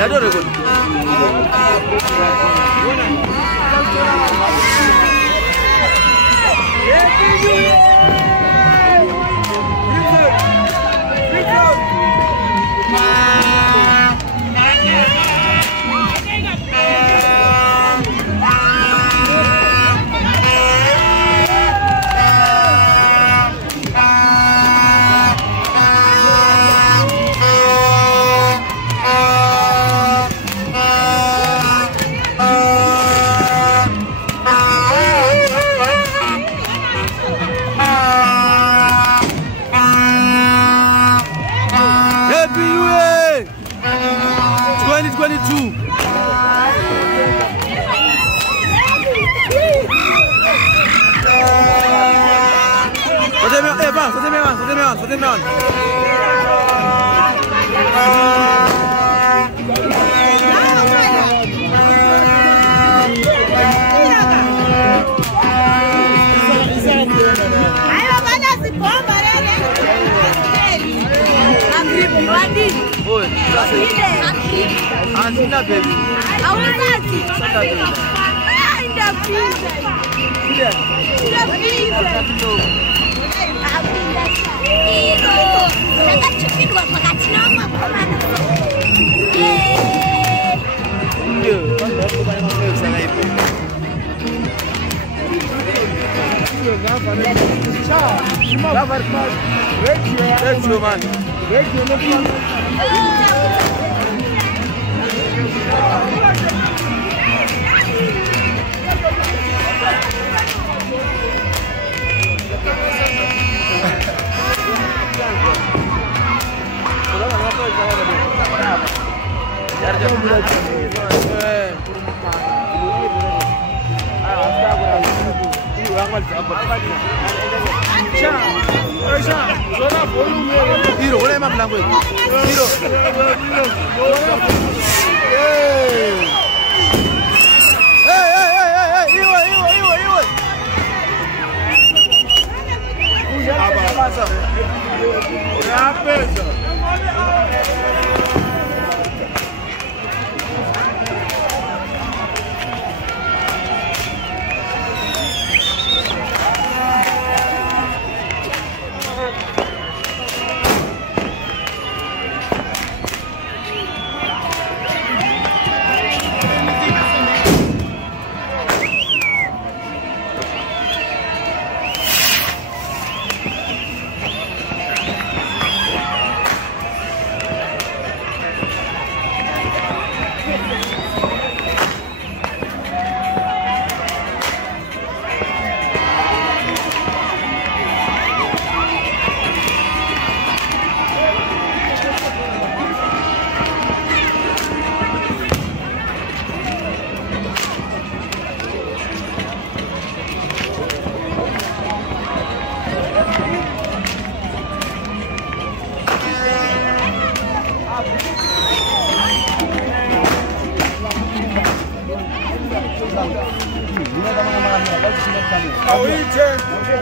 Nyado record. Antina baby.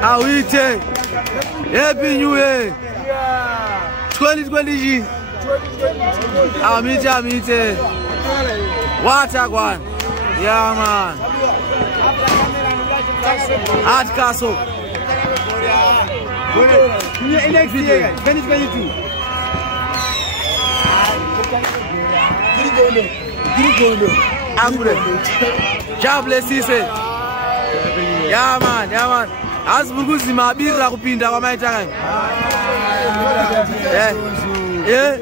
Awite. Happy New Year. 2020. Amite. What a one. Yeah, man. Art Castle. Next year, 2022. God bless you, say. Yeah, man. As Buguzima, Bira Kupinda, my time. Yeah.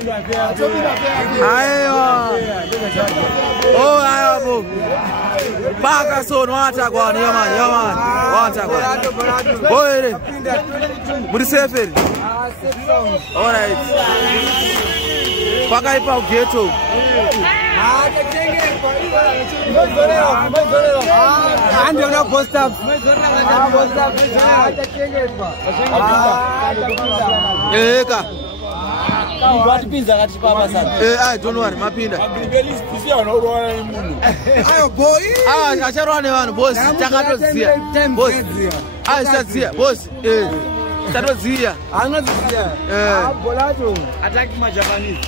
Oh, I have Parkerson, what a one, yeah, man. What a one. Boy, Murehwa. All right. Pakaipa Ghetto. And you're not post up. I don't want my pinda. Boss. I said, boss. Satoziya. Anoziya. Bolato. Attack my Japanese.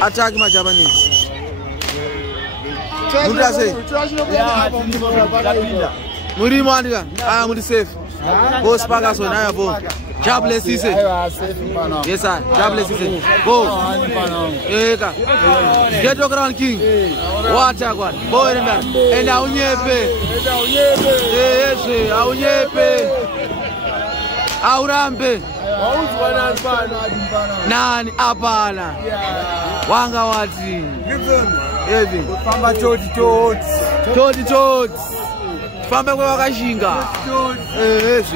Attack my Japanese. Muda say. Muri Mandika. Ah, Muri safe. Go Parkerson. I have go. God bless you. Yes, sir. God bless you. Go. Ghetto Crown King. Water one. Go in there. And Haunyebe. Yes, Haunyebe. Haurambe. Nani apana. Wanga wati. Evi. Famba toti. Famba kwa wakashinga. Yes.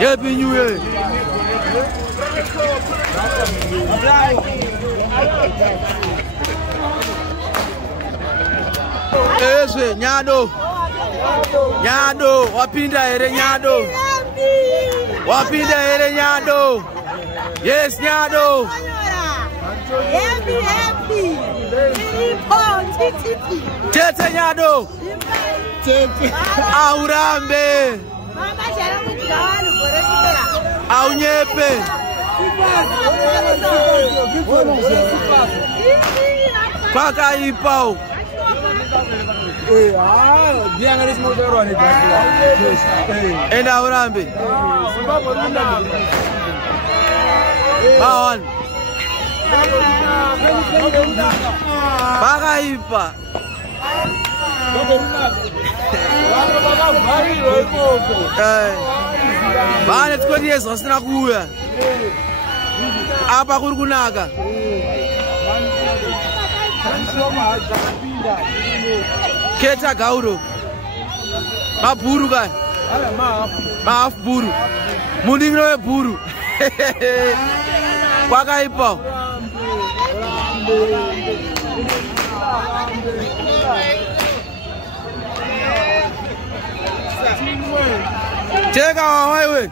Happy New Year. Yes, Nyado. Wapinda ere Nyado. Yes, Nyado. Happy. Tete Nyado. Haurambe. Haunyebe. Paka ipau. Ende Haurambe. Bawan. Paka ipa. Bane tikoti yesu asina kuya. Apa kuri kunaka. Keta gauro. Maburu kai. Maaf buru. Mundingro we buru. Kwakaipa. Chega wewe.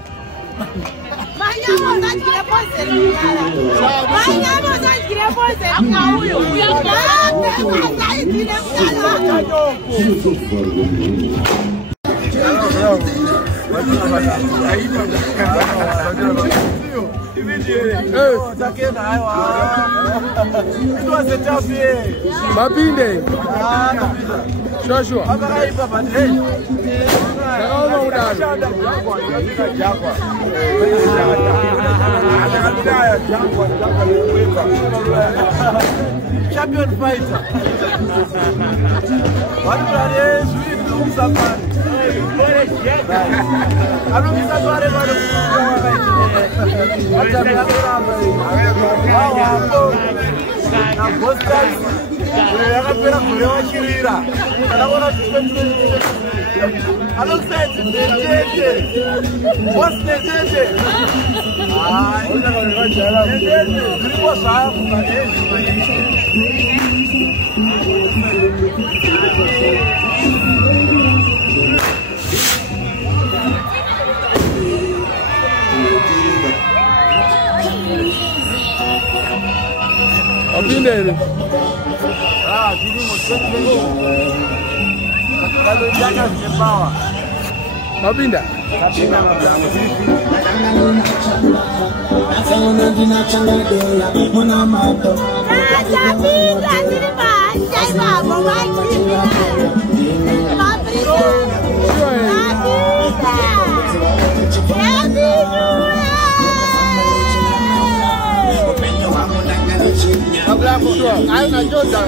Mapinde. Joshua. Champion fighter. What is Opinel. Mapinda. Hay una Chodza,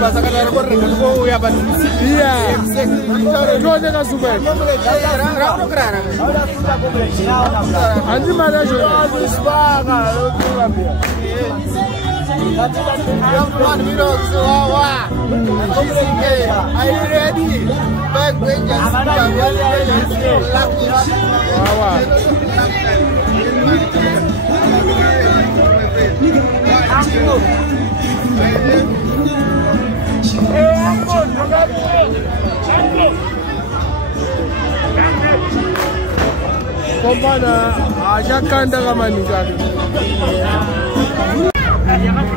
vas a ganar por voy a batir. No llega a subir. Andy Manager, are you ready? Back Komana ajakanda kama ningani. Lego.